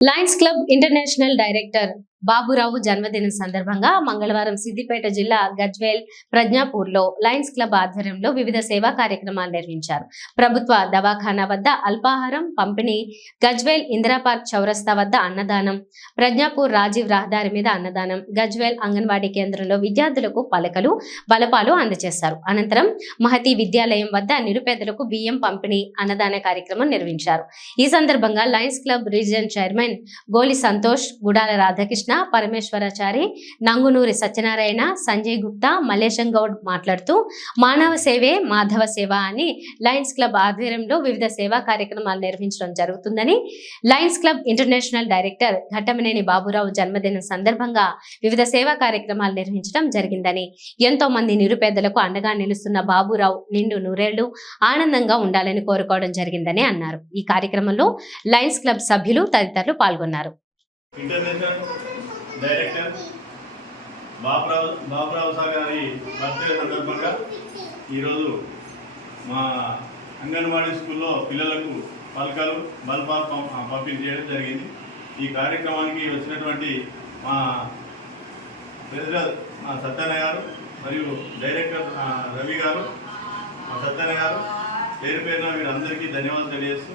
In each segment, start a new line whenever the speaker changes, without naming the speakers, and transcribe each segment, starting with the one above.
Lions Club International director Baburao జన్మదినం సందర్భంగా మంగళవారం సిద్దిపేట జిల్లా గజ్వేల్ ప్రజ్ఞాపూర్లో లయన్స్ క్లబ్ ఆధ్వర్యంలో వివిధ సేవా కార్యక్రమాలు నిర్వహించారు. ప్రభుత్వ దవాఖానా వద్ద అల్పాహారం పంపిణీ గజ్వేల్ ఇందిరాపార్క్ చౌరస్తా వద్ద అన్నదానం ప్రజ్ఞాపూర్ రాజీవ్ రహదారి మీద అన్నదానం గజ్వేల్ అంగన్వాడీ కేంద్రంలో విద్యార్థులకు పలకలు బలపాలు అందజేశారు. అనంతరం మహతి విద్యాలయం వద్ద నిరుపేదలకు బియ్యం పంపిణీ అన్నదాన కార్యక్రమం నిర్వహించారు. ఈ సందర్భంగా లయన్స్ క్లబ్ రీజియన్ చైర్మన్ గోలి సంతోష్ గుడాల రాధాకృష్ణ పరమేశ్వరాచారి నంగునూరి సత్యనారాయణ సంజయ్ గుప్తా మల్లేశం గౌడ్ మాట్లాడుతూ మానవ సేవే మాధవ సేవ అని లయన్స్ క్లబ్ ఆధ్వర్యంలో వివిధ సేవా కార్యక్రమాలు నిర్వహించడం జరుగుతుందని Lions Club International director Ghattamaneni Baburao జన్మదినం సందర్భంగా వివిధ సేవా కార్యక్రమాలు నిర్వహించడం జరిగిందని ఎంతో మంది నిరుపేదలకు అండగా నిలుస్తున్న బాబురావు నిండు నూరేళ్ళు ఆనందంగా ఉండాలని కోరుకోవడం జరిగిందని అన్నారు. ఈ కార్యక్రమంలో లయన్స్ క్లబ్ సభ్యులు తదితరులు పాల్గొన్నారు.
International director Baburao Baburao sir గారి బర్త్డే సందర్భంగా ఈరోజు మా అంగన్వాడీ స్కూల్లో పిల్లలకు పలకలు బల్బాల్ పంపిణీ చేయడం జరిగింది. ఈ కార్యక్రమానికి వచ్చినటువంటి మా ప్రెసిడెంట్ మా సత్యన్న గారు మరియు డైరెక్టర్ రవి గారు మా సత్యన్న గారు పేరు పేరున వీరందరికీ ధన్యవాదాలు తెలియజేస్తూ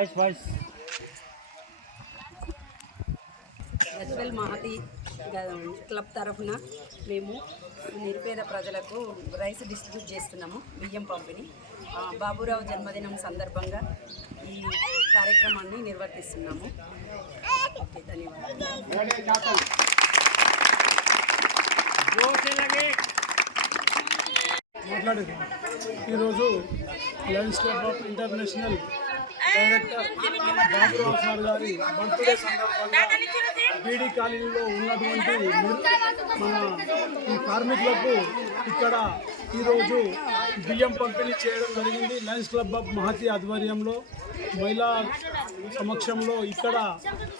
వాయిస్ వాయిస్
గజ్వెల్ మహతి గ- క్లబ్ తరఫున మేము నిరుపేద ప్రజలకు రైస్ డిస్ట్రిబ్యూట్ చేస్తున్నాము బియ్యం పంపిణీ. బాబురావు జన్మదినం సందర్భంగా ఈ కార్యక్రమాన్ని నిర్వర్తిస్తున్నాము. ఓకే ధన్యవాదాలు.
ఈరోజు Lions Club of International Baburao sir గారి బర్త్డే సందర్భంగా బీడీ కాలనీలో ఉన్నటువంటి మన ఈ కార్మికులకు ఇక్కడ ఈరోజు బియ్యం పంపిణీ చేయడం జరిగింది లయన్స్ క్లబ్ ఆఫ్ మహతి ఆధ్వర్యంలో మహిళా సమక్షంలో ఇక్కడ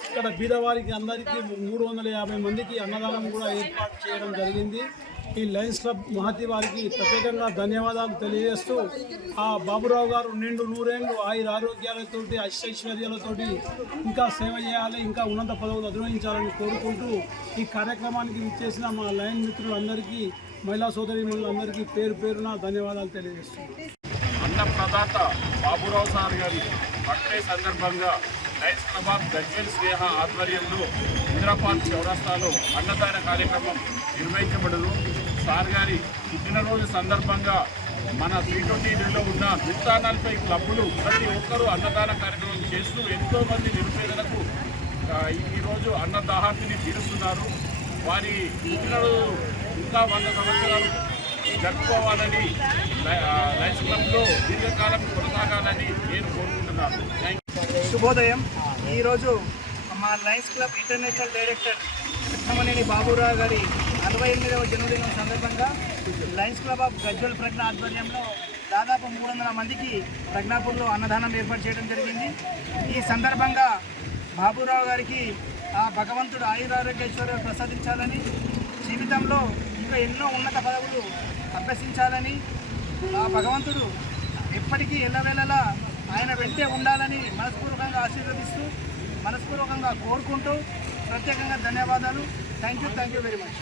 ఇక్కడ బీదవారికి అందరికీ మూడు వందల యాభై మందికి అన్నదానం కూడా ఏర్పాటు చేయడం జరిగింది ఈ లయన్స్ క్లబ్ మహతి వారికి ప్రత్యేకంగా ధన్యవాదాలు తెలియజేస్తూ ఆ బాబురావు గారు నిండు నూరేళ్ళు ఆయుర ఆరోగ్యాలతోటి ఐశ్వర్యాలతోటి ఇంకా సేవ చేయాలి ఇంకా ఉన్నత పదవులు అధిరోహించాలని కోరుకుంటూ ఈ కార్యక్రమానికి ఇచ్చేసిన మా లయన్ మిత్రులందరికీ మహిళా సోదరిమణులందరికీ పేరు పేరున ధన్యవాదాలు తెలియజేస్తున్నాను
అన్న ప్రదాత బాబురావు సార్ గారి బర్త్డే సందర్భంగా లయన్స్ క్లబ్ గజ్వెల్ స్నేహ ఆధ్వర్యంలో హైదరాబాద్ చౌరస్తాలో అన్నదాన కార్యక్రమం నిర్వహించబడను. సార్ గారి పుట్టినరోజు సందర్భంగా మన త్రీ ట్వంటీలో ఉన్న మిగతా నలభై క్లబ్బులు ప్రతి ఒక్కరూ అన్నదాన కార్యక్రమం చేస్తూ ఎంతోమంది నిరుపేదలకు ఈరోజు అన్నదాహార్తిని తీరుస్తున్నారు. వారి పుట్టినరోజు ఇంకా వంద సంవత్సరాలు జరుపుకోవాలని లయ- క్లబ్లో దీర్ఘకాలం కొనసాగాలని నేను కోరుకుంటున్నాను. Thank you.
శుభోదయం. ఈరోజు మా Lions Club International director Krishnamaneni Baburao గారి అరవై ఎనిమిదవ జన్మదినం సందర్భంగా Lions Club of Gajwel Pragna ఆధ్వర్యంలో దాదాపు మూడు వందల మందికి ప్రజ్ఞాపూర్లో అన్నదానం ఏర్పాటు చేయడం జరిగింది. ఈ సందర్భంగా బాబురావు గారికి ఆ భగవంతుడు ఆయురారోగ్యేశ్వరు ప్రసాదించాలని జీవితంలో ఇంకా ఎన్నో ఉన్నత పదవులు అభ్యసించాలని ఆ భగవంతుడు ఎప్పటికీ ఎల్లవేళలా ఆయన వెంటే ఉండాలని మనస్పూర్వకంగా ఆశీర్వదిస్తూ మనస్పూర్వకంగా కోరుకుంటూ ప్రత్యేకంగా ధన్యవాదాలు. Thank you thank you very much